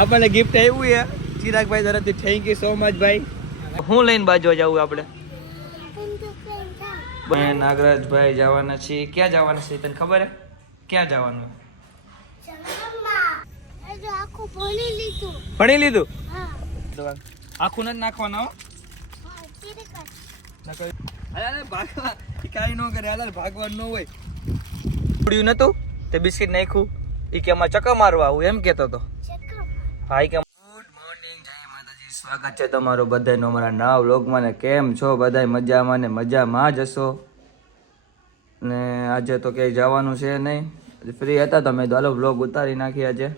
આપણને ગિફ્ટ આવ્યું છે ચિરાગભાઈ તરફથી. થેન્ક યુ સો મચ ભાઈ. હું લઈને બાજુ જવું આપણે? નાગરાજભાઈ જવાના છીએ. ક્યાં જવાના છે તને ખબર હે? ક્યાં જવાનું? ભણી લીધું? આખું નથી નાખવાનું. કઈ ન કરે ભાગવાનું ન હોય. ઉડ્યું નતું તે બિસ્કિટ નાખ્યું એ કે આમાં ચક્કા મારવા આવું એમ કેતો હતો. હા કે ગુડ મોર્નિંગ, જય માતાજી. સ્વાગત છે તમારું બધાનું અમારા નવા વ્લોગમાં. ને કેમ છો બધા? મજામાં ને મજામાં જ હશો ને. આજે તો ક્યાંય જવાનું છે નહીં, ફ્રી હતા તમે તો હાલો વ્લોગ ઉતારી નાખી. આજે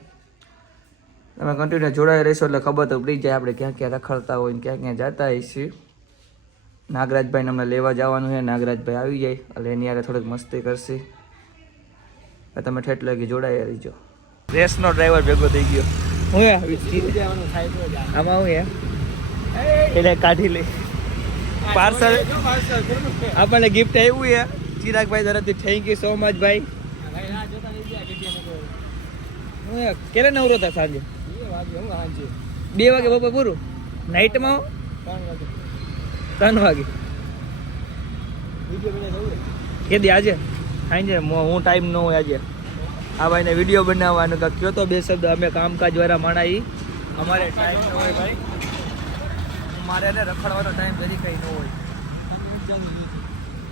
તમે કન્ટિન્યુ જોડાઈ રહીશો એટલે ખબર તો પડી જાય આપણે ક્યાં ક્યાં રખડતા હોય ને ક્યાં ક્યાં જતા હોઈશું. નાગરાજભાઈને અમને લેવા જવાનું છે. નાગરાજભાઈ આવી જાય એટલે એની યારે થોડીક મસ્તી કરશે. તમે ઠેઠ લગી જોડાઈ રહીજો. રેસનો ડ્રાઈવર ભેગો થઈ ગયો. હું આમાં હું એને કાઢી લઈ પાર્સલ. આપણને ગિફ્ટ આવ્યું છે ચિરાગભાઈ તરફથી. થેન્ક યુ સો મચ ભાઈ. ક્યારે નવરો હતા? સાંજે 2 વાગે. બપોર પૂરું? નાઇટમાં 3 વાગે કેદી? આજે સાંજે હું ટાઈમ ન હોય આજે. આ ભાઈને વિડીયો બનાવવાનો કયો તો 2 શબ્દ. અમે કામકાજ વાળા માણા ઈ અમારે ટાઈમ ન હોય ભાઈ. મારે એને રખડવાનો ટાઈમ જરી કંઈ ન હોય.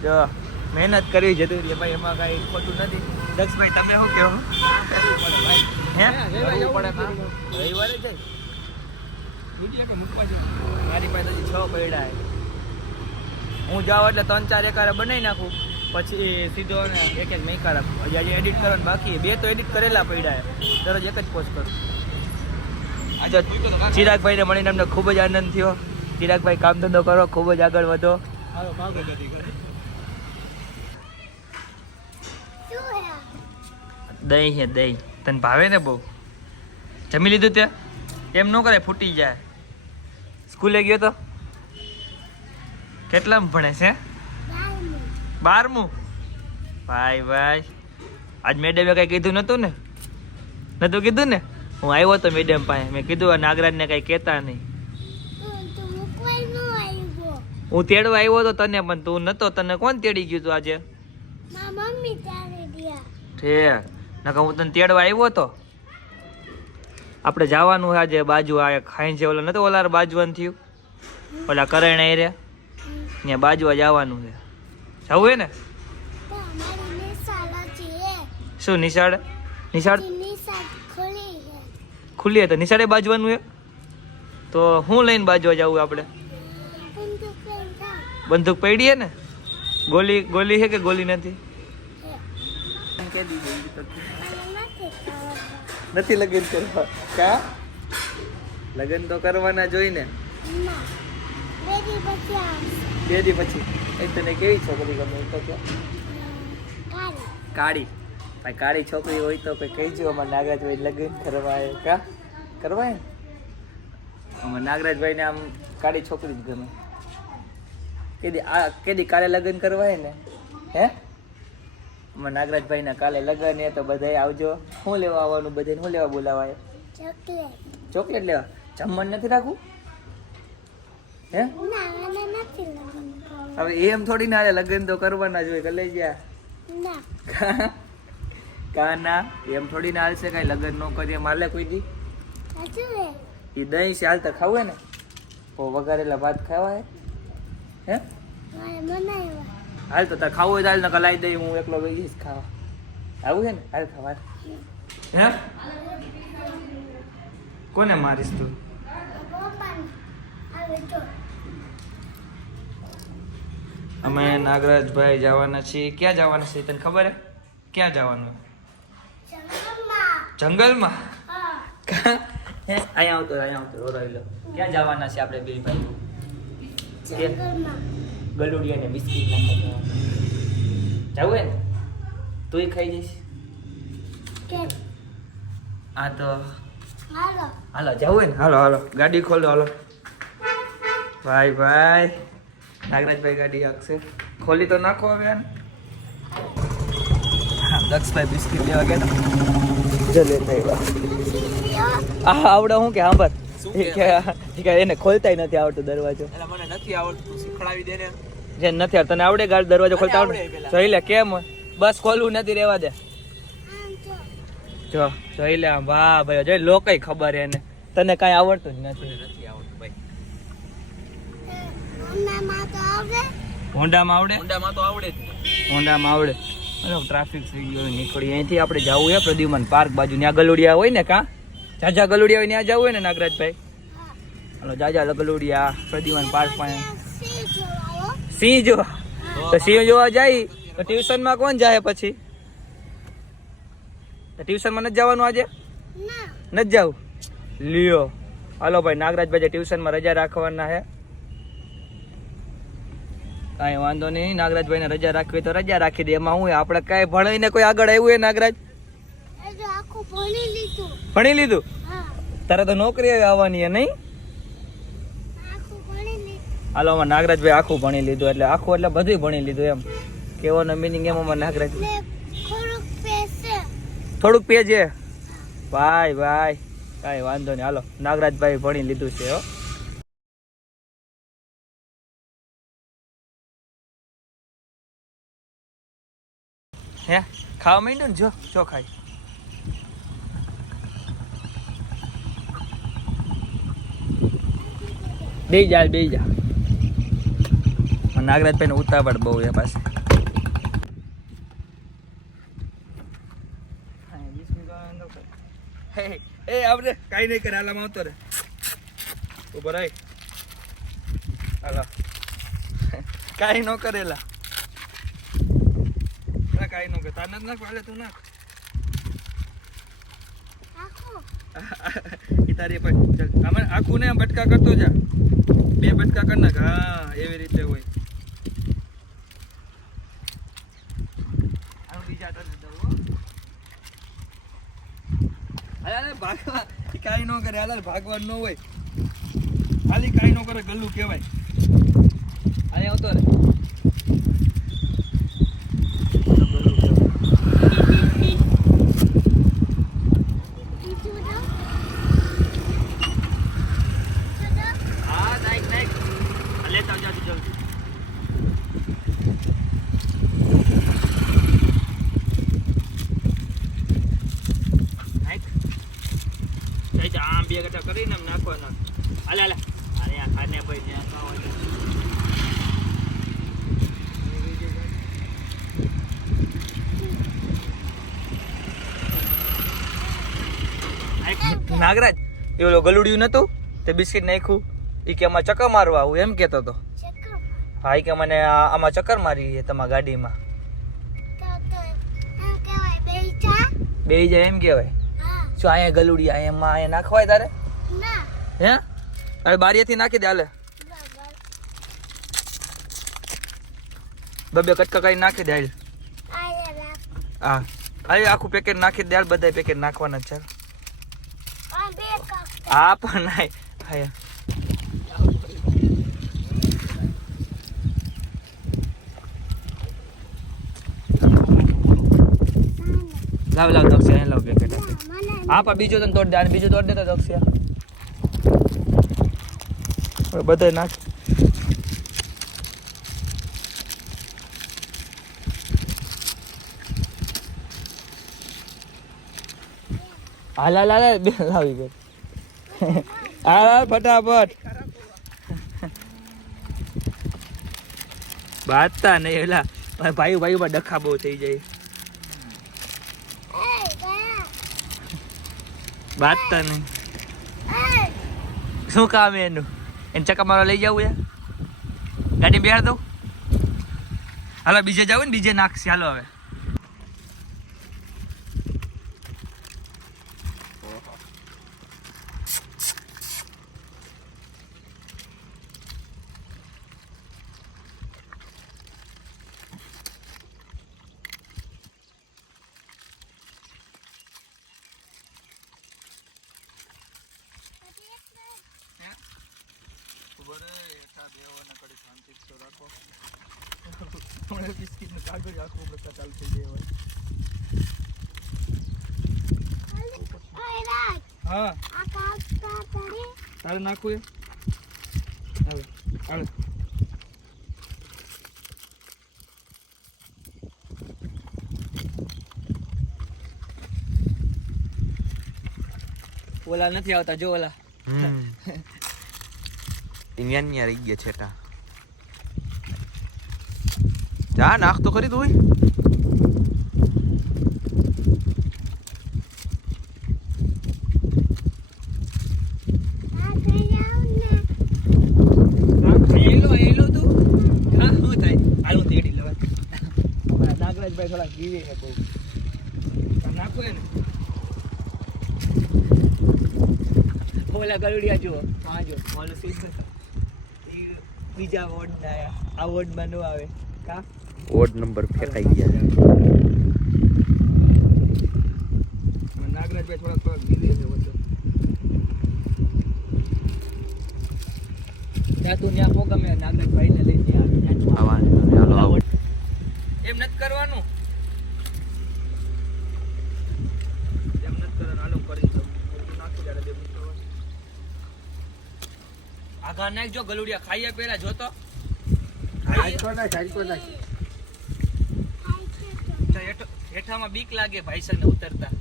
જો મહેનત કરવી જતી એટલે ભાઈ એમાં કાંઈ ખોટું નથી. દક્ષભાઈ તમે શું કહો? હે રવિવારે જાય મારી પાસે હજી 6 પૈડા. હું જાઉં એટલે 3-4 એકારે બનાવી નાખું, પછી સીધો ને એક મેકા રાખું. હજી આજે એડિટ કરવાનું બાકી. 2 તો એડિટ કરેલા પડ્યા, દરરોજ એક જ પોસ્ટ કરું. આજે ચિરાગભાઈને મળીને અમને ખૂબ જ આનંદ થયો. ચિરાગભાઈ કામ ધંધો કરો, ખૂબ જ આગળ વધો. દહીં છે દહીં. તને ભાવે ને બહુ? જમી લીધું તે? એમ ન કરે, ફૂટી જાય. સ્કૂલે ગયો તો? કેટલામાં ભણે છે? 12મું. ભાઈ ભાઈ આજ મેડમે કઈ કીધું નતું ને? નતું કીધું ને? હું આવ્યો તો મેડમ પાસે, મેં કીધું નાગરાજને કઈ કહેતા નહીં. હું તેડવા આવ્યો તો તને, પણ તું નતો. તને કોણ તેડી ગયું તું આજે? ઠેક નકર હું તને તેડવા આવ્યો તો. આપણે જવાનું છે આજે બાજુ. આ ખાઈ છે ઓલા નતો ઓલા બાજવાનું થયું, ઓલા કરણ રે ત્યાં બાજવા જવાનું છે. જવું હે ને? શું નિશાળ? નિશાળ ખુલ્લી તો નિશાળે બાજવાનું હે. તો હું લઈને બાજવા જવું આપણે? બંદૂક પડી હે ને? ગોલી છે કે ગોલી નથી? નથી લગન કરવા? કા લગન તો કરવાના જોઈને. 2 દી પછી. તને કેવી છોકરી ગમે? તો કે કાળી. ભાઈ કાળી છોકરી હોય તો કોઈ કહીજો. અમારે નાગરાજભાઈ લગ્ન કરવાય. કા કરવાય? અમારે નાગરાજભાઈને આમ કાળી છોકરી જ ગમે. કેદી કાલે લગ્ન કરવાય ને? હે અમારે નાગરાજભાઈના કાલે લગ્ન હે તો બધાય આવજો. શું લેવા આવવાનું? બધાને શું લેવા બોલાવાય? ચોકલેટ લેવા. જમવાનું નથી રાખવું? હે હવે એમ થોડી ના લગ્ન તો કરવાના જ હોય. કલે ગયા કા ના એમ થોડી ના હાલશે. કઈ લગ્ન ન કરીએ માલે કોઈ દી? એ દહીં છે હાલતા ખાવું ને? વઘારેલા ભાત ખાવા હે? હાલ તો તાર ખાવું હોય તો હાલ, ને કલાઈ દઈ. હું એકલો બેસીશ ખાવા. આવું છે ને? હાલ ખાવા. હે કોને મારીશ તું? અમે નાગરાજભાઈ જવાના છીએ. ક્યાં જવાના છે તને ખબર હે? ક્યાં જવાનું? જંગલમાં. અહીંયા આવતો રોરાઈ લો. ક્યાં જવાના છે આપણે 2 ભાઈ? ગલુડિયા ને બિસ્કિટ નાખવા જવું હે ને? તું ખાઈ જઈશ? હા તો હાલો જવું ને? હાલો ગાડી ખોલો. હાલો ભાઈ ભાઈ નાગરાજભાઈ ગાડી હાકશે. ખોલી તો નાખો હવે. દક્ષભાઈ બિસ્કિટ લેવા ગયા જો લેતા આવ્યા. આવડે હું કે સાંભળ કે એને ખોલતાય નથી આવડતું દરવાજો. મને નથી આવડતું, શીખડાવી દે ને. જે નથી આવડતું તને આવડે ગાળ દરવાજો ખોલતા આવડે? જોઈ લે કેમ બસ ખોલવું નથી રહેવા દે. જો જોઈ લે વાહ ભાઈ જોઈ લો કઈ ખબર એને તને કઈ આવડતું જ નથી. નથી આવડતું ભાઈ. હોન્ડામાં આવડે? ઊંડામાં તો આવડે જ ને. હોન્ડામાં આવડે. ટ્રાફિક થઈ ગયો નીકળી અહીંથી આપણે જવું છે પ્રદ્યુમન પાર્ક બાજુ. ત્યાં ગલુડિયા હોય ને કા જાજા ગલુડિયા હોય ત્યાં જવું હોય ને નાગરાજભાઈ? હાલો જાજા ગલુડિયા પ્રદ્યુમન પાર્ક પાસે. સિંહ જોવા? તો સિંહ જોવા જાય તો ટ્યુશનમાં કોણ જાય પછી? ટ્યુશનમાં નથી જવાનું આજે? નથી જવું? લ્યો હાલો ભાઈ નાગરાજભાઈ ટ્યુશનમાં રજા રાખવાના છે. કાંઈ વાંધો નહીં નાગરાજભાઈને રજા રાખવી તો રજા રાખી દે. એમાં હું આપણે કાંઈ ભણાઈને કોઈ આગળ આવ્યું હે નાગરાજ? ભણી લીધું? તારે તો નોકરી આવવાની હે નહીં? હાલો આમાં નાગરાજભાઈ આખું ભણી લીધું એટલે આખું એટલે બધું ભણી લીધું એમ કેવાનો મિનિંગ એમ અમારે નાગરાજ થોડુંક પેજ છે ભાઈ ભાઈ કાંઈ વાંધો નહીં. હાલો નાગરાજભાઈ ભણી લીધું છે હો. હે ખાવા માંડ્યું ને? જો જો ખાઈ બે જા નાગરાજભાઈ ને ઉતાવળ બહુ એ પાસે. એ આપણે કાંઈ નહીં કરે હાલામાં આવતો રે ઉભો રહી. હાલો કાંઈ ન કરેલા કાંઈ ન કરે તાર નથી નાખ વાલે તું નાખ તારી ચાલ આમાં આખું ને બટકા કરતો જા. 2 બટકા કર નાખ. હા એવી રીતે હોય. બીજા તને દઉં ભાગવા કાંઈ ન કરે. હાલ ભાગવાનું ન હોય ખાલી કાંઈ ન કરે ગલ્લું કહેવાય. આને આવતો રે આમ 2 ગટા કરીને નાખવાના. હાલે અરે આ ખાને ભાઈ ત્યાં નાગરાજ એ ઓલો ગલુડિયું નતું તે બિસ્કિટ નાખ્યું એ કે આમાં ચક્કર મારવા આવું એમ કેતો હતો. હા એ કે મને આમાં ચક્કર મારી છે તમારા ગાડીમાં. બેહી જાય એમ કેવાય? શું અહીંયા ગલુડિયા એમાં અહીંયા નાખવાય તારે? હે અરે બારીએથી નાખી દે હાલે. 2 કટકા કરી નાખી દે. હા અરે આખું પેકેટ નાખી દે. બધા પેકેટ નાખવાના છે. હા પણ નાય લાવ લાવ દક્ષિયા લાવ પેકેટ. હા પણ બીજો તને તોડ દે. બીજું તોડ દે તો દક્ષિયા બધા નાખ. હાલ હાલ હાલ બે લાવી ગઈ. હાલ હાલ ફટાફટ. બાતતા નહીં એલા ભાઈ ભાઈમાં ડખા બહુ થઈ જાય. બાતતા નહીં શું કામ એનું? એને ચક્કા મારવા લઈ જવું યાર? ગાડી બેહાડ દઉં? હાલો બીજે જાવ ને બીજે નાખશે. હાલો હવે બિસ્કિટ નું કાગળ આખું બધા ચાલુ થઈ જાય. હા તારે નાખવું એ હાલો હાલો ઓલા નથી આવતા જો ઓલા ઇન્ડિયન રહી ગયા છેટા જા નાખ તો ખરી તું નાગરાજભાઈ થોડા ગીવે છે બહુ નાખો ને ઓલા ગરુડિયા જુઓ આ જો ઓલો બીજા વોર્ડ ના આ વોર્ડ માં નો આવે કા વોર્ડ નંબર ફેંકાઈ ગયા નાગરાજભાઈ થોડા ગીવે છે વધુ ત્યાં તું ત્યાં પોક અમે નાગરાજભાઈ ને લઈને હાલો આવો એમ નથી કરવાનું એમ નથી કરવાનું હાલો કરી દો નાખી દે દે આગા નાખ જો ગલુડિયા ખાઈએ પેલા જોતો હેઠામાં બીક લાગે ભાઈ સર ને ઉતરતા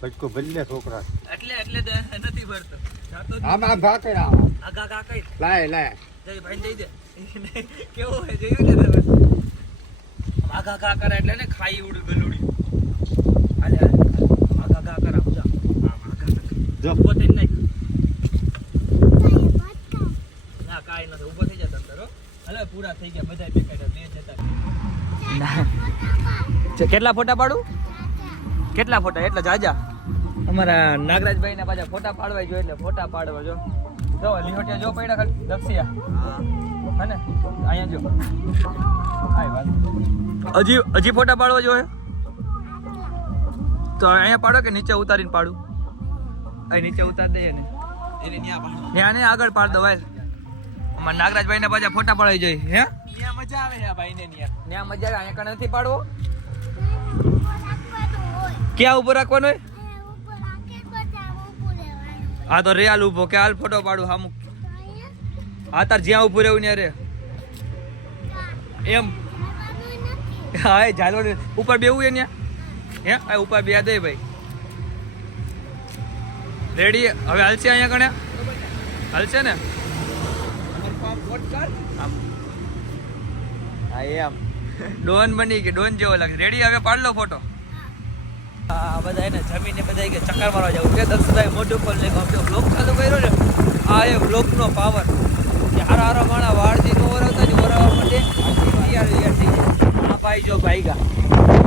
બચકો બલ્લે છોકરા એટલે નથી ભરતો આમ ભાકે આગા કા કઈ લાય જઈ ભાઈ દઈ દે કેવો હે જોયું ને તમે આગા કા કરે એટલે ને ખાઈ ઉડ ગલુડી હાલે આગા કા કરા પૂજા આમ આગા જો પોતે નહીં ના કાઈ નથી ઊભો થઈ જા તંતરો હાલે પૂરા થઈ ગયા બધાય પેકેટ બે જતા કેટલા ફોટા પાડું કેટલા ફોટા એટલા જાજા અમારા નાગરાજભાઈ ના પાછા ફોટા પાડવા જોઈએ એટલે ફોટા પાડવા જો લીહોટિયા જો પડ્યા ખાલી દક્ષિયા હે ને અહીંયા જો આય વાત હજી ફોટા પાડવા જોઈએ તો અહીંયા પાડો કે નીચે ઉતારીને પાડું અહીં નીચે ઉતારી દઈએ ને એને ન્યા પાડો ત્યાં ને આગળ પાડ દો ભાઈ અમારા નાગરાજભાઈ ને પાછા ફોટા પાડવા જોઈએ હે ન્યા મજા આવે છે ભાઈ ને ન્યા ત્યાં મજા આવે અહીંયા કણ નથી પાડવો ક્યાં ઉભો રાખવાનો હોય હા તો રેલ ઉભો કે હાલ ફોટો પાડું હામુક હા તાર જ્યાં ઉભું રહેવું ને રે એમ હા એ ઝાલો ઉપર બેવું એ ત્યાં હે આ ઉપર બે દે ભાઈ રેડી હવે હાલશે અહીંયા કણે હાલશે ને આમ હા એમ ડોન બની કે ડોન જેવો લાગે રેડી હવે પાડ લો ફોટો આ બધા એને જમીને બધા કે ચક્કર મારવા જવું કે દક્ષભાઈ મોઢું ખોલ લે આપણે બ્લોક ચાલુ કર્યો ને આ એ બ્લોકનો પાવર કે હારા માણા વાળથી નો વરાવતા જ વરાવવા માટે યાર થઈ જાય આ ભાઈ જો ભાઈ ગા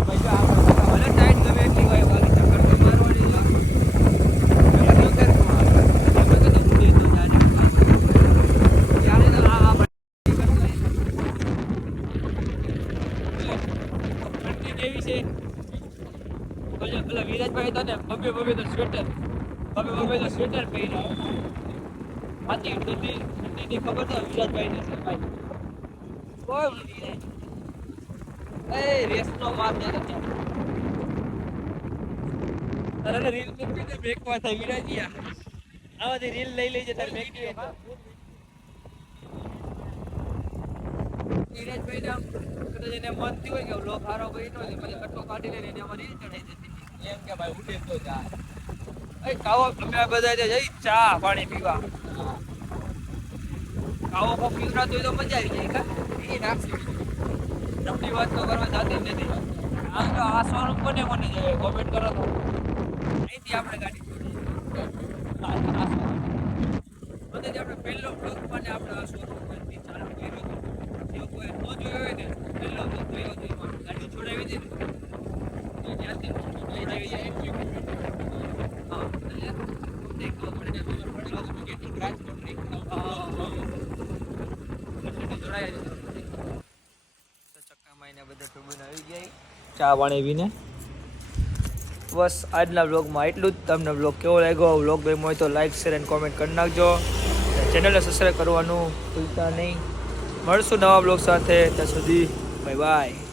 ભાઈ જો આ ભલે ટાઈટ ગમે એટલી હોય બાકી ચક્કર તો મારવાની જો કેવી છે પેલા વિરાજભાઈ હતા ને બબે તો સ્વેટર પહેર્યા આથી ઠંડીની ખબર તો વિરાજભાઈ ને છે ભાઈ કોઈ નથી એ રેસનો માર દે ત્યાં અરે રીલ મૂકી દે મેકવા થાય વિરાજીયા આવાથી રીલ લઈ લેજે તાર મેક દે વિરાજભાઈ નામ કદાચ એને મનથી હોય કે લોક હારો ભાઈ નો પછી કટકો કાઢી લઈને એને અમારી ચડાઈ દેતી એમ કે ભાઈ ઉઠે તો જા એ કાવો અમે બધા જઈ ચા પાણી પીવા કાવો કો પીવડા તો મજા આવી જાય કા એ નાખી આપણી વાત તો કરવા જાતી નથી આમ તો આ સ્વરૂપ કોને જાય કોમેન્ટ કરો તો અહીંથી આપણે ગાડી છોડી આપણે પહેલો બ્લોગ મને આપણે આ સ્વરૂપ ચાલુ કર્યું જો કોઈ ન જોયો હોય ને પહેલો બ્લોગ જોયો તો ગાડી છોડાવી દે ને ત્યાંથી લઈ જાય હા એક આપણે પડેલો સ્પેકેટિંગ રાજકોટ એક ચા પાણી પીને બસ આજના વ્લોગમાં એટલું જ. તમને વ્લોગ કેવો લાગ્યો, વ્લોગ ગમ્યો હોય તો લાઈક શેર એન્ડ કોમેન્ટ કરી નાખજો. ચેનલને સબસ્ક્રાઈબ કરવાનું ભૂલતા નહીં. મળશું નવા વ્લોગ સાથે. ત્યાં સુધી બાય બાય.